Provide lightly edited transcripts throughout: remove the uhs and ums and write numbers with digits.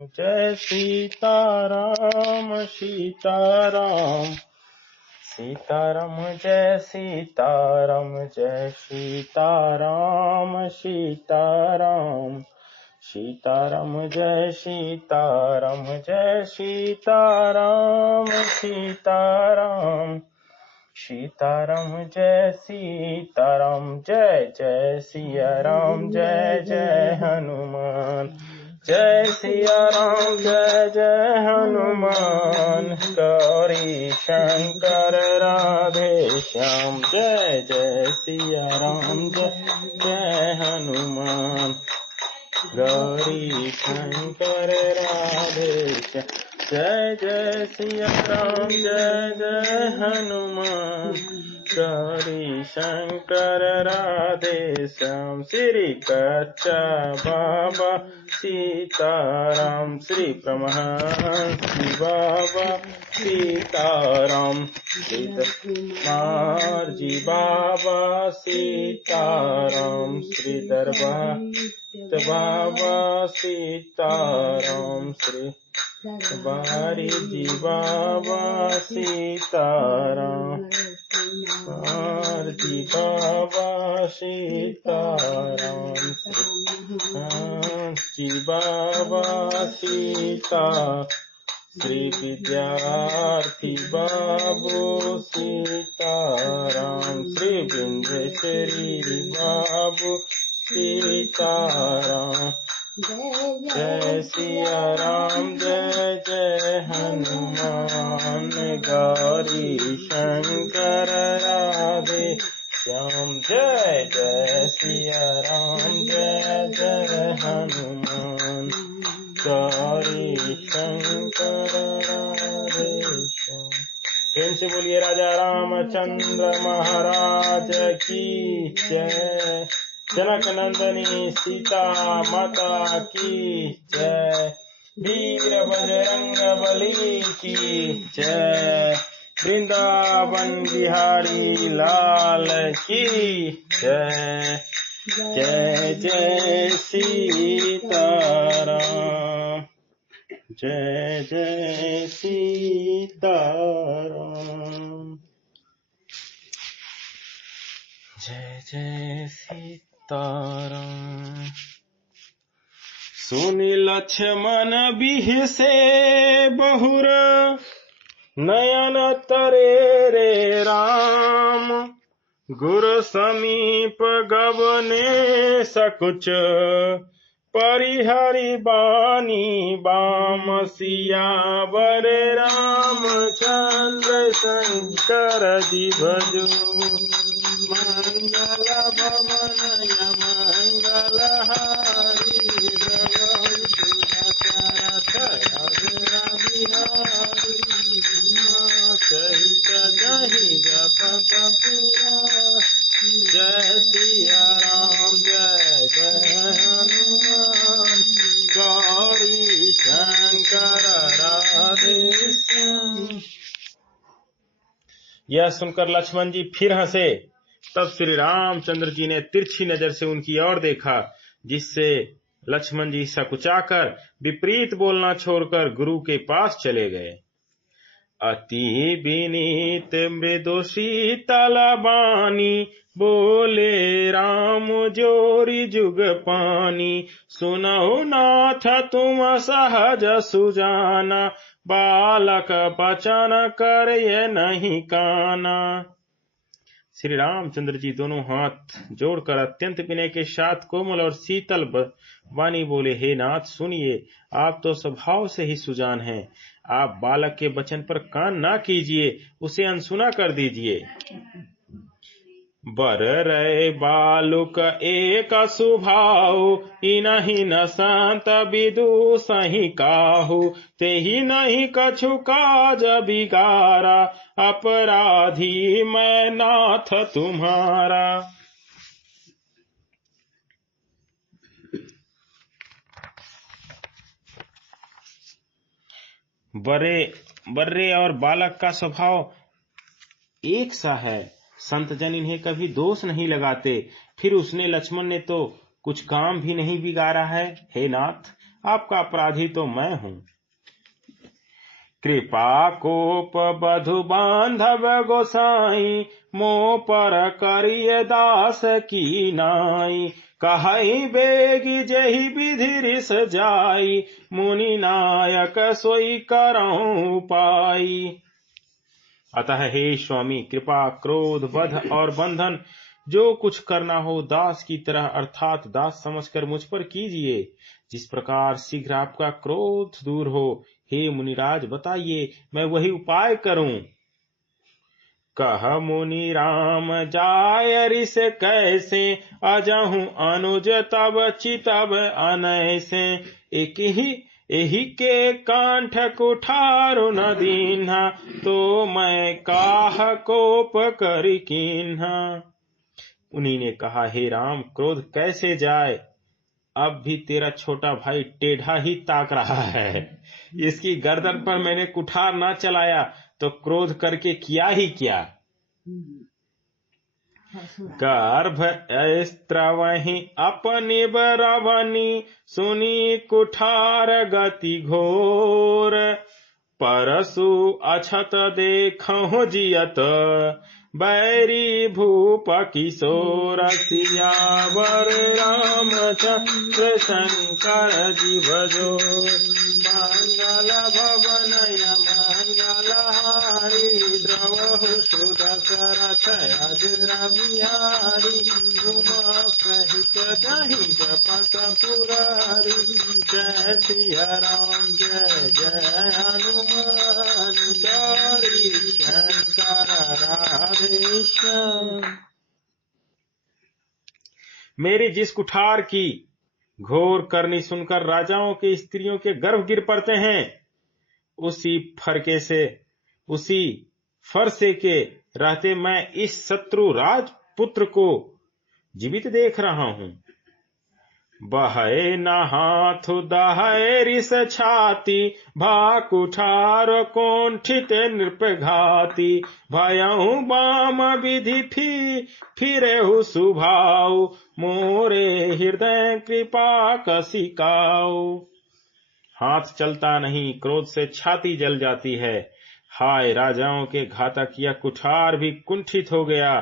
जय सीताराम सीताराम सीताराम जय सीताराम जय सीताराम सीताराम सीताराम जय सीताराम जय सीताराम सीताराम सीताराम जय सीताराम जय जय सिया राम जय जय हनुमान जय सिया राम जय जय हनुमान गौरी शंकर राधे श्याम जय जय सिया राम जय जय हनुमान गौरी शंकर राधे श्याम जय जय सिया राम जय जय हनुमान गौरी शंकर राधे श्याम श्री कच्चा बाबा सीताराम श्री परमहंस बाबा सीताराम कुमार जी बाबा सीताराम श्री दरबार बाबा सीताराम श्री बारी जी बाबा सीताराम जी बाबा सीताराम जी बाबा सीता श्री विद्यार्थी बाबू सीताराम श्री विंध्येश्वरी बाबू सीताराम जय सिया राम जय जय हनुमान गौरी शंकर राधे श्याम जय जय सिया राम जय जय हनुमान गौरी शंकर राधे श्याम। प्रेम से बोलिए राजा रामचंद्र महाराज की जय। जनक नंदनी सीता माता की जय। वीर बजरंग बली की जय। वृंदावन बिहारी लाल की जय। जय जय सीताराम जय जय सीताराम जय जय सीताराम। सुनि लक्ष्मण बिहसे बहुर नयन तरे रे राम गुरु समीप गवने सकुच परिहरि बानी बाम सियावर रामचंद्र शंकर जी भजो मंगल भवन मंगल हारी सहित नहीं जपपुरा जय सिया राम जय जय हनुमान गौरी शंकर राधे श्याम। यह सुनकर लक्ष्मण जी फिर हंसे। तब श्री रामचंद्र जी ने तिरछी नजर से उनकी ओर देखा, जिससे लक्ष्मण जी सकुचाकर विपरीत बोलना छोड़कर गुरु के पास चले गए। अति विनीत मृदु शीतल बानी बोले राम जोरी जुग पानी सुनहु नाथ तुम सहज सुजाना बालक बचन कर ये नहीं काना। श्री रामचंद्र जी दोनों हाथ जोड़कर अत्यंत विनय के साथ कोमल और शीतल वाणी बोले, हे नाथ सुनिए, आप तो स्वभाव से ही सुजान हैं। आप बालक के वचन पर कान ना कीजिए, उसे अनसुना कर दीजिए। बर रहे बालुक एक सुभाव इनहि न संत विदु सही काहू तेहि नहीं कछु काज बिगारा अपराधी मैं नाथ तुम्हारा। बर्रे और बालक का स्वभाव एक सा है, संत जन इन्हें कभी दोष नहीं लगाते। फिर उसने लक्ष्मण ने तो कुछ काम भी नहीं बिगाड़ा है। हे नाथ, आपका अपराधी तो मैं हूँ। कृपा कोप बधु बांधव गोसाई, मोह पर करिय दास की नाई। कहई बेगी जही विधि रिस जाई, मुनि नायक सोई करऊं पाई। अतः हे स्वामी, कृपा, क्रोध, वध और बंधन जो कुछ करना हो दास की तरह अर्थात दास समझकर मुझ पर कीजिए। जिस प्रकार शीघ्र आपका क्रोध दूर हो, हे मुनिराज बताइए, मैं वही उपाय करूं। कह मुनि राम जाय रिस कैसे, अजहु अनुज तब चितब अनैसे। एक ही एही के कांठ कुठारु न दीन्हा, तो मैं काह कोप करि कीन्हा। उन्हीं ने कहा, हे राम, क्रोध कैसे जाए, अब भी तेरा छोटा भाई टेढ़ा ही ताक रहा है। इसकी गर्दन पर मैंने कुठार ना चलाया तो क्रोध करके किया ही क्या। गर्भ स्त्रवहि अपनि बरवनि, सुनी कुठार गति घोर। परसु अछत देखहु जियत, बैरी भूप किशोर। सियावर रामचंद्र शंकर जी भजो, मंगल भवन मंगल हारी। द्रवहु सुदशरथ अजर बिहारी, उमा सहित दही जपत पुरारी। जय सिया राम जय जय हनुमान, गौरी शंकर राधे श्याम। मेरी जिस कुठार की घोर करनी सुनकर राजाओं के स्त्रियों के गर्भ गिर पड़ते हैं, उसी फरसे के रहते मैं इस शत्रु राजपुत्र को जीवित देख रहा हूं। बहे न हाथ दहे रिस छाती, भा कुठार कोंठित नृपघाती। भयहु बाम विधि फिरेहु सुभाऊ, मोरे हृदय कृपा कसिकाऊ। हाथ चलता नहीं, क्रोध से छाती जल जाती है। हाय, राजाओं के घातक यह कुठार भी कुंठित हो गया,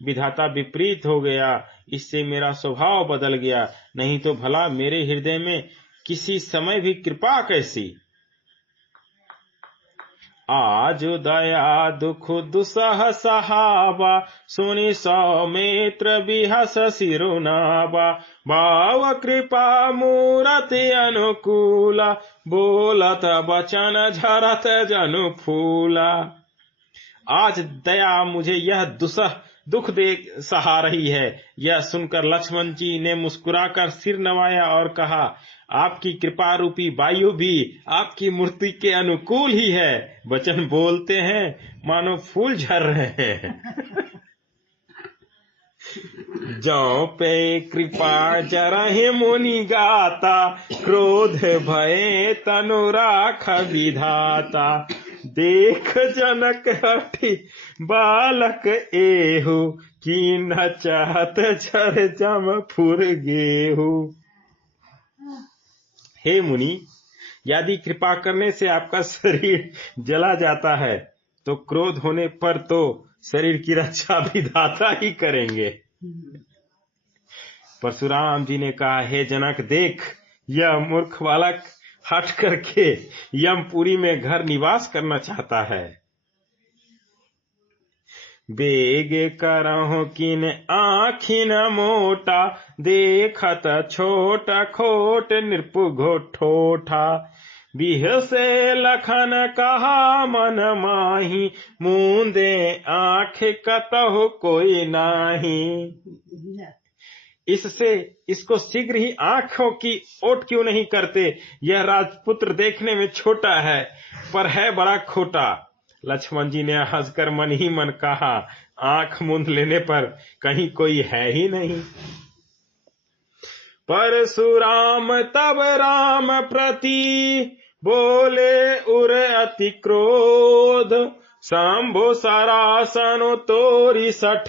विधाता विपरीत हो गया, इससे मेरा स्वभाव बदल गया। नहीं तो भला मेरे हृदय में किसी समय भी कृपा कैसी। आज दया दुख दुसह सहावा, सुनि सौमित्र बिहस सिरुनावा। भाव कृपा मूरति अनुकूला, बोलत बचन झरत जनु फूला। आज दया मुझे यह दुसह दुख दे सहा रही है। यह सुनकर लक्ष्मण जी ने मुस्कुराकर सिर नवाया और कहा, आपकी कृपा रूपी वायु भी आपकी मूर्ति के अनुकूल ही है। वचन बोलते हैं मानो फूल झर रहे हैं। जौ पे कृपा जरहि मुनि गाता, क्रोध भये तनु राख विधाता। देख जनक हठी बालक एहु, कीन्ह चाहत झर जम फुर गेहू। हे मुनि, यदि कृपा करने से आपका शरीर जला जाता है तो क्रोध होने पर तो शरीर की रक्षा विधाता ही करेंगे। परशुराम जी ने कहा, हे जनक, देख यह मूर्ख बालक हट करके यमपुरी में घर निवास करना चाहता है। बेग करहु किन आखिन मोटा, देखत छोट खोट नृपु घोठोठा। बिह से लखन कहा मन माही, मूंदे आँख कतहु कोई नाही। इसको शीघ्र ही आंखों की ओट क्यों नहीं करते। यह राजपुत्र देखने में छोटा है पर है बड़ा खोटा। लक्ष्मण जी ने हंसकर मन ही मन कहा, आंख मूंद लेने पर कहीं कोई है ही नहीं। परशुराम तब राम प्रति, बोले उर अति क्रोध। शंभु सरासन तोरी सठ,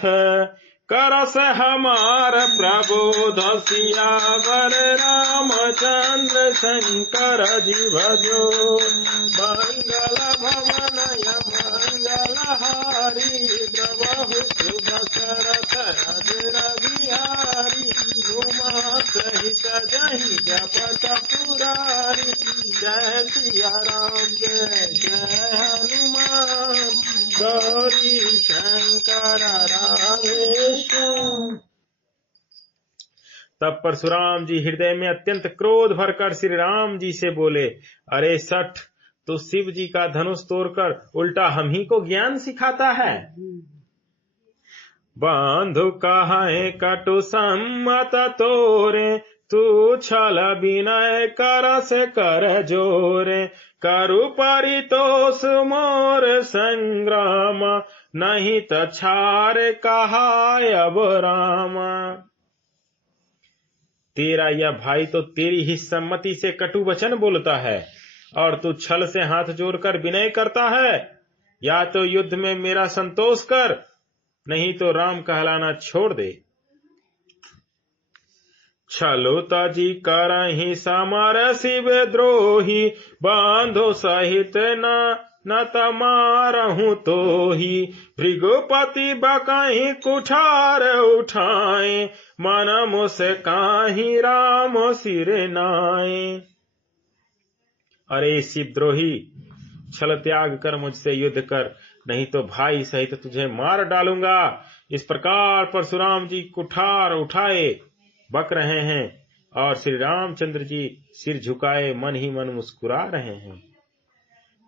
करस हमार प्रबोध सियावर रामचंद्र शंकर जी भजो। मंगल भवनय मंगल हारी प्रभु सुदशरथ अजर बिहारी। उमा सहित जहि जपत पुरारी। जय सिया राम जय जय हनुमान। गौरी शंकर रामेश्वर। तब परशुराम जी हृदय में अत्यंत क्रोध भरकर श्री राम जी से बोले, अरे सठ, तो शिव जी का धनुष तोड़कर उल्टा हम ही को ज्ञान सिखाता है। बंधु कहे कटु सम्मत तोरे। तू छल विनय करस कर जोरे। करु परितोष मोर संग्राम। नहीं त छार कहाय अब राम। तेरा यह भाई तो तेरी ही सम्मति से कटु वचन बोलता है और तू छल से हाथ जोड़कर विनय करता है। या तो युद्ध में मेरा संतोष कर, नहीं तो राम कहलाना छोड़ दे। छलो तजी करहि समर शिव द्रोही। बांधो सहित न तमारहु तोही। भृगुपति बकहि कुठार उठाए। मन मुझसे काहि राम सिर नाए। अरे शिवद्रोही, छल त्याग कर मुझसे युद्ध कर, नहीं तो भाई सहित तुझे मार डालूंगा। इस प्रकार परशुराम जी कुठार उठाए बक रहे हैं और श्री रामचंद्र जी सिर झुकाए मन ही मन मुस्कुरा रहे हैं।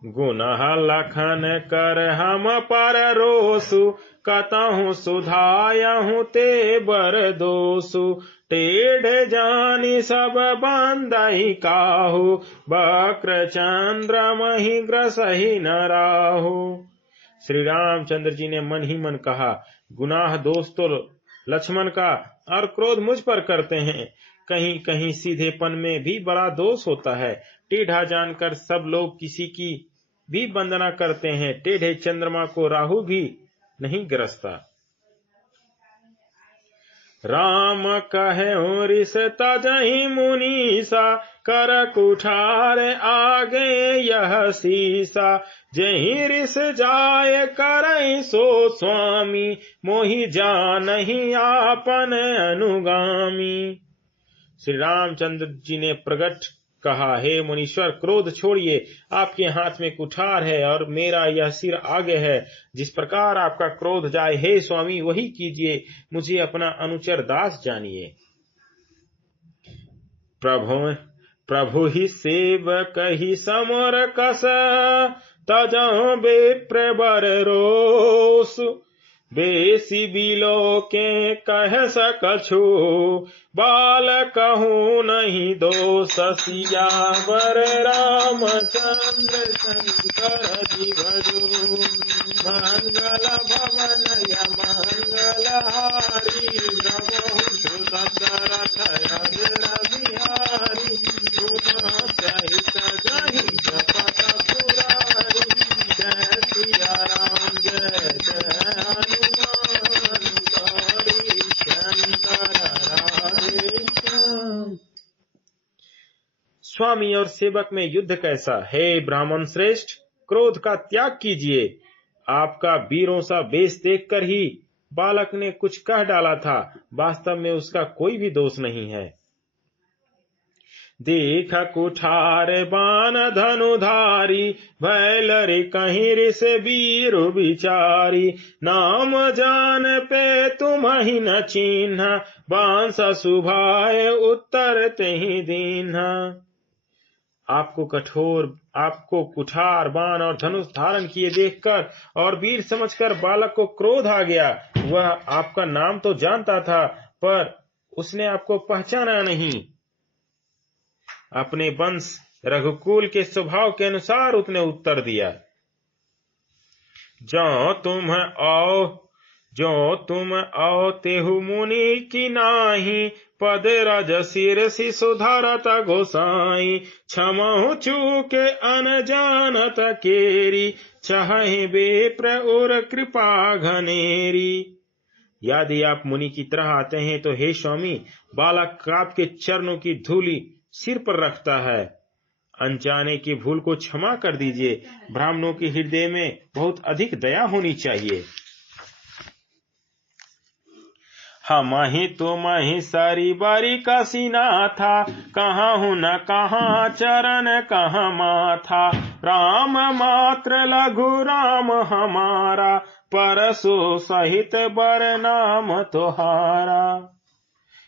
गुनह लखन कर हम पर रोसु। कतहु सुधायहु ते बर दोसु। टेढ़ जानी सब बंदहि काहू। बक्र चंद्र मही ग्रसहि न राहु। श्री रामचंद्र जी ने मन ही मन कहा, गुनाह दोष तो लक्ष्मण का और क्रोध मुझ पर करते हैं। कहीं कहीं सीधेपन में भी बड़ा दोष होता है। टेढ़ा जानकर सब लोग किसी की भी वंदना करते हैं। टेढ़े चंद्रमा को राहु भी नहीं ग्रसता। राम कहे रिस तजहि मुनीसा। कर कुठार आगे यह सीसा। जहि रिस जाय करहि सो स्वामी। मोहि जानहि आपन अनुगामी। श्री रामचंद्र जी ने प्रकट कहा, हे मुनीश्वर, क्रोध छोड़िए। आपके हाथ में कुठार है और मेरा यह सिर आगे है। जिस प्रकार आपका क्रोध जाए, हे स्वामी, वही कीजिए। मुझे अपना अनुचर दास जानिए। प्रभु ही सेवक ही समर कस। तजहु विप्र बर रोष। बेसी बिलो के कह सकछु। बाल कहूँ नहीं दोष। सियावर रामचंद्र शंकर जी भजो। मंगल भवनय मंगल हारी। प्रभु सुदशरथ अजर बिहारी। उमा सहित जहि जपत पुरारी। जय सिया राम जय जय हनुमान। गौरी शंकर रामेश्वर। स्वामी और सेवक में युद्ध कैसा? हे ब्राह्मण श्रेष्ठ, क्रोध का त्याग कीजिए। आपका वीरों सा बेस देखकर ही बालक ने कुछ कह डाला था। वास्तव में उसका कोई भी दोष नहीं है। देख कुठार बान धनुधारी। भैलरे कहीं रिस वीर विचारी। नाम जान पे तुम्हि न चिन्ह। बांस सुभाए उत्तर तेहि दीन्हा। आपको कुठार बाण और धनुष धारण किए देखकर और वीर समझकर बालक को क्रोध आ गया। वह आपका नाम तो जानता था, पर उसने आपको पहचाना नहीं। अपने वंश रघुकुल के स्वभाव के अनुसार उसने उत्तर दिया, जो तुम आओ तेहु मुनि की नाही। पद रज शिरसि सुधरत गोसाई। क्षमहु चूके अनजानत केरी। चाहे विप्र उर कृपा घनेरी। यदि आप मुनि की तरह आते हैं तो हे स्वामी, बालक आपके चरणों की धूलि सिर पर रखता है, अनजाने की भूल को क्षमा कर दीजिए। ब्राह्मणों के हृदय में बहुत अधिक दया होनी चाहिए। हम ही तुम ही सारी बारी का सीना था, कहाँ हूँ न कहाँ चरण कहाँ माथा, राम मात्र लघु राम हमारा, परसो सहित बर नाम तुहारा।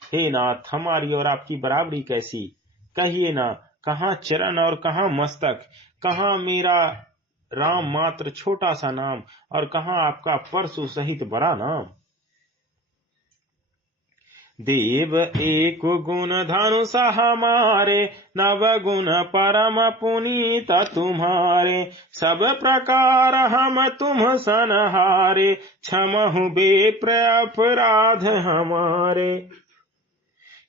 हे नाथ, हमारी और आपकी बराबरी कैसी, कहिए ना, कहाँ चरण और कहाँ मस्तक, कहाँ मेरा राम मात्र छोटा सा नाम और कहाँ आपका परसु सहित बड़ा नाम। देव एक गुण धनुष हमारे, नव गुण परम पुनीत तुम्हारे, सब प्रकार हम तुम सनहारे, क्षमहु बेप्र अपराध हमारे।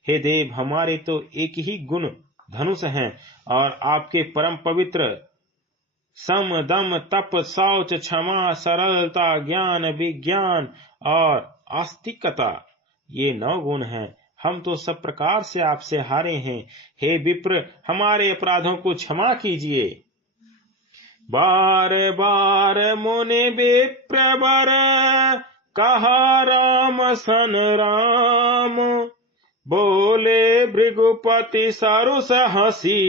हे देव, हमारे तो एक ही गुण धनुष हैं और आपके परम पवित्र सम दम तप शौच क्षमा सरलता ज्ञान विज्ञान और आस्तिकता, ये 9 गुण हैं। हम तो सब प्रकार से आपसे हारे हैं। हे विप्र, हमारे अपराधों को क्षमा कीजिए। बार बार मुनि विप्र बर, कहा राम सन राम, बोले भृगुपति सरुस हसी,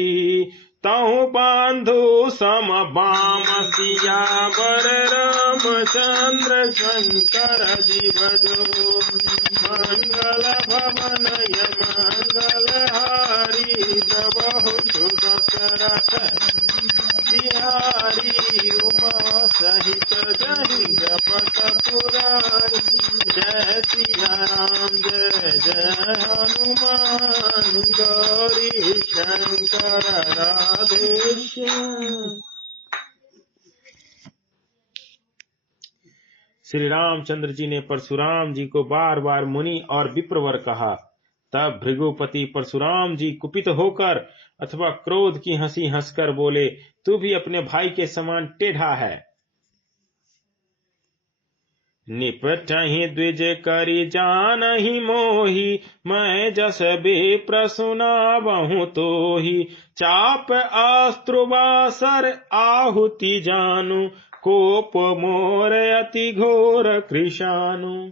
तहु बांधु सम बाम सियावर रामचंद्र शंकर जीव जो, मंगल भवन मंगल हारी, बहु दशरथ बिहारी, उमा सहित जगत पुरारी, जय सिया राम जय जय हनुमान, गौरी शंकर राधेश्याम। श्री रामचंद्र जी ने परशुराम जी को बार बार मुनि और विप्रवर कहा। तब भृगुपति परशुराम जी कुपित होकर अथवा क्रोध की हंसी हंसकर बोले, तू भी अपने भाई के समान टेढ़ा है। निपटहि द्विज करि जानहि मोहि, मैं जस विप्र सुनावहु तोहि, चाप अस्त्र बासर आहुति जानु, कोप मोर अति घोर कृशानु।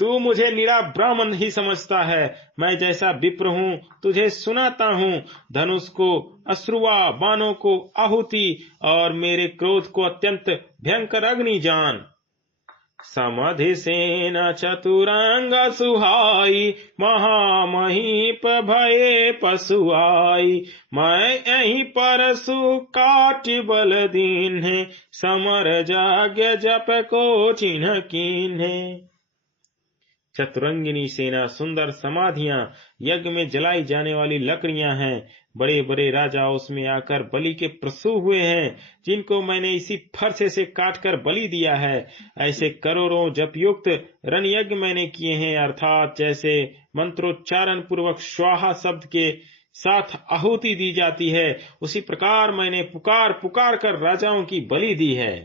तू मुझे निरा ब्राह्मण ही समझता है। मैं जैसा विप्र हूँ तुझे सुनाता हूँ। धनुष को, अश्रुवा बाणों को आहुति और मेरे क्रोध को अत्यंत भयंकर अग्नि जान। समधि सेना चतुरंग सुहाई, महामहीप भये पशुआई, मैं यहीं परसु काट बल दीन्हे, समर जाग्य जप को चिन्ह कीन्हे। चतुरंगिनी सेना, सुंदर समाधियां, यज्ञ में जलाई जाने वाली लकड़ियां हैं। बड़े बड़े राजा उसमें आकर बलि के प्रसूत हुए हैं, जिनको मैंने इसी फरसे से काटकर बलि दिया है। ऐसे करोड़ों जपयुक्त रण यज्ञ मैंने किए हैं, अर्थात जैसे मंत्रोच्चारण पूर्वक स्वाहा शब्द के साथ आहुति दी जाती है, उसी प्रकार मैंने पुकार पुकार कर राजाओं की बलि दी है।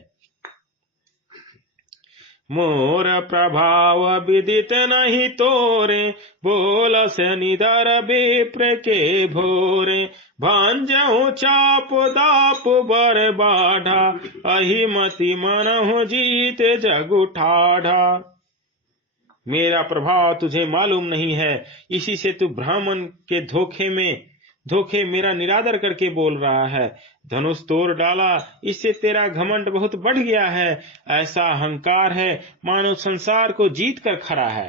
मोर प्रभाव विदित नहीं तोरे, बोलस निदर विप्र के भोरे, भांजहु चाप दाप बर बाढ़ा, अहिमति मनहु जीत जगु ठाढ़ा। मेरा प्रभाव तुझे मालूम नहीं है, इसी से तू ब्राह्मण के धोखे मेरा निरादर करके बोल रहा है। धनुष तोड़ डाला, इससे तेरा घमंड बहुत बढ़ गया है। ऐसा अहंकार है मानो संसार को जीत कर खड़ा है।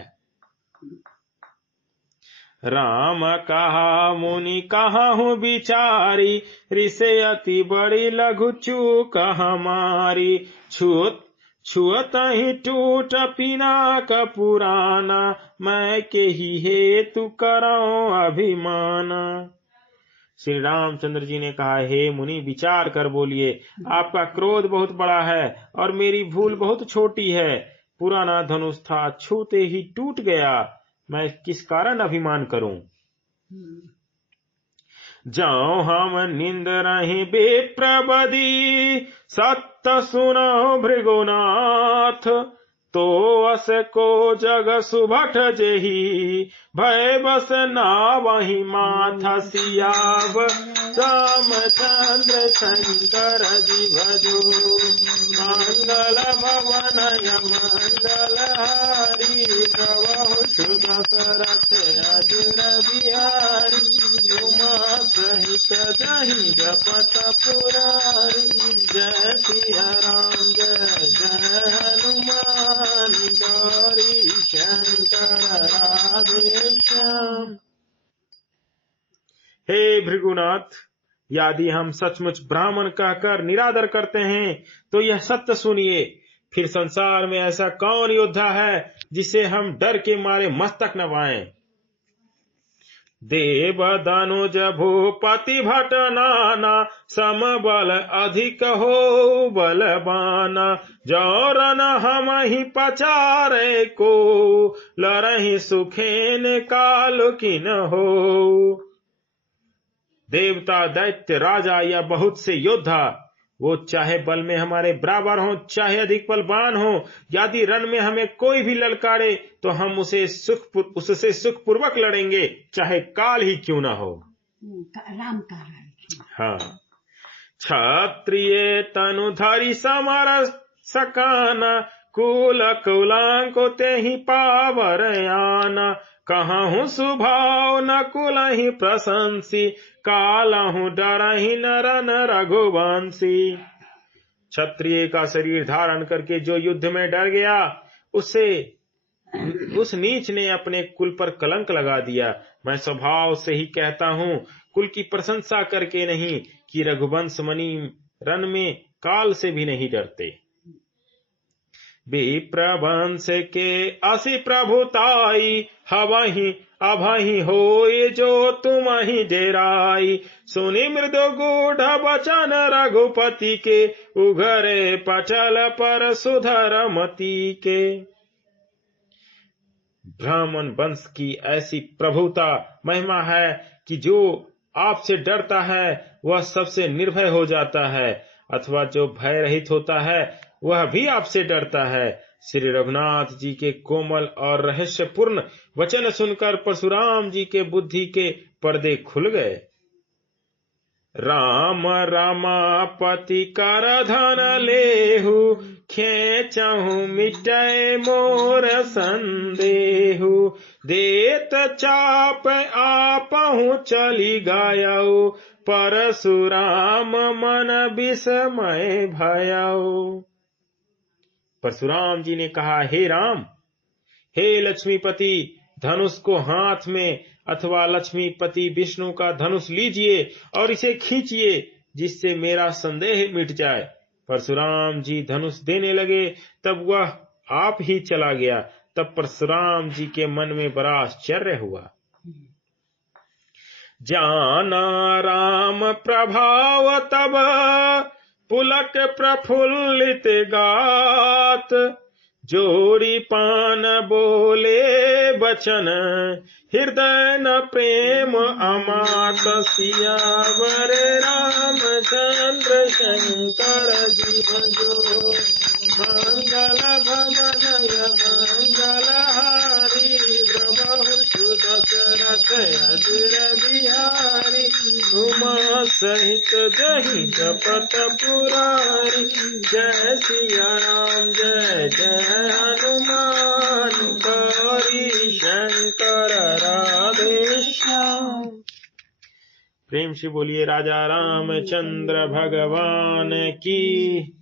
राम कहा मुनि कहा हूँ बिचारी, ऋषि अति बड़ी लघु चूक हमारी, छुअत ही टूट पिनाक पुराना, मैं के ही हेतु करो अभिमाना। श्री रामचंद्र जी ने कहा, हे मुनि विचार कर बोलिए। आपका क्रोध बहुत बड़ा है और मेरी भूल बहुत छोटी है। पुराना धनुष था, छूते ही टूट गया, मैं किस कारण अभिमान करूं। जाओ हम निंद रही विप्रबदी, सत्य सुनो भृगुनाथ, तो अस को जग सुभट जेही भय बस ना वही माथा सियाव रामचंद्र शंकर जी भजो मंगल भवन मंगल हारी प्रभु सुदशरथ अजर बिहारी उमा सहित जहि जपत पुरारी जय सिया राम जय जय हनुमान गौरी शंकर राधे श्याम। हे भृगुनाथ, यदि हम सचमुच ब्राह्मण कहकर निरादर करते हैं तो यह सत्य सुनिए, फिर संसार में ऐसा कौन योद्धा है जिसे हम डर के मारे मस्तक नवाएं। देव धनुज भूपति भट नाना समबल अधिक हो बलवाना जौरन हम ही पचारे को लरहि सुखेन काल किन हो। देवता दैत्य राजा या बहुत से योद्धा, वो चाहे बल में हमारे बराबर हो चाहे अधिक बलवान हो, यदि रण में हमें कोई भी ललकारे तो हम उससे सुखपूर्वक लड़ेंगे, चाहे काल ही क्यों ना हो। राम का हाँ। क्षत्रिय तनुधारी समर सकाना कुल कुलांको ते ही पावर आना कहूँ सुभाव न कुल ही प्रशंसी कालहू डरहि नरन रघुवंशी। क्षत्रिय का शरीर धारण करके जो युद्ध में डर गया, उस नीच ने अपने कुल पर कलंक लगा दिया। मैं स्वभाव से ही कहता हूँ, कुल की प्रशंसा करके नहीं, कि रघुवंश मणि रण में काल से भी नहीं डरते। विप्रवंश के असि प्रभुताई हवहि अभहि होए जो तुम ही डेराई सुनि मृदु गूढ़ वचन रघुपति के उघरे पचल पर सुधर मति के। ब्राह्मण वंश की ऐसी प्रभुता महिमा है कि जो आपसे डरता है वह सबसे निर्भय हो जाता है, अथवा जो भय रहित होता है वह भी आपसे डरता है। श्री रघुनाथ जी के कोमल और रहस्यपूर्ण वचन सुनकर परशुराम जी के बुद्धि के पर्दे खुल गए। राम रामापति कर धन लेहु खेचहु मिटय मोर संदेहु देत चाप आपहु चली गायऊ परशुराम मन विस्मय भयऊ। परशुराम जी ने कहा, हे राम, हे लक्ष्मीपति, धनुष को हाथ में अथवा लक्ष्मीपति विष्णु का धनुष लीजिए और इसे खींचिए जिससे मेरा संदेह मिट जाए। परशुराम जी धनुष देने लगे, तब वह आप ही चला गया। तब परशुराम जी के मन में बड़ा आश्चर्य हुआ। जाना राम प्रभाव तब पुलक प्रफुल्लित गात जोड़ी पान बोले बचन हृदय न प्रेम अमात सियावर रामचंद्र शंकर जी भजो मंगल भवनय मंगल हारी प्रभु सुदशरथ अजर बिहारी उमा सहित जहि जपत पुरारी जय सिया राम जय जय हनुमान गौरी शंकर राधे श्याम। प्रेम से बोलिए राजा रामचंद्र भगवान की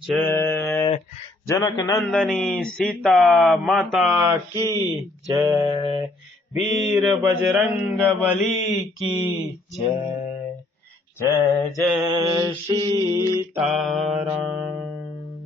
जय। जनक नंदनी सीता माता की जय। वीर बजरंग बली की जय। जय जय सीता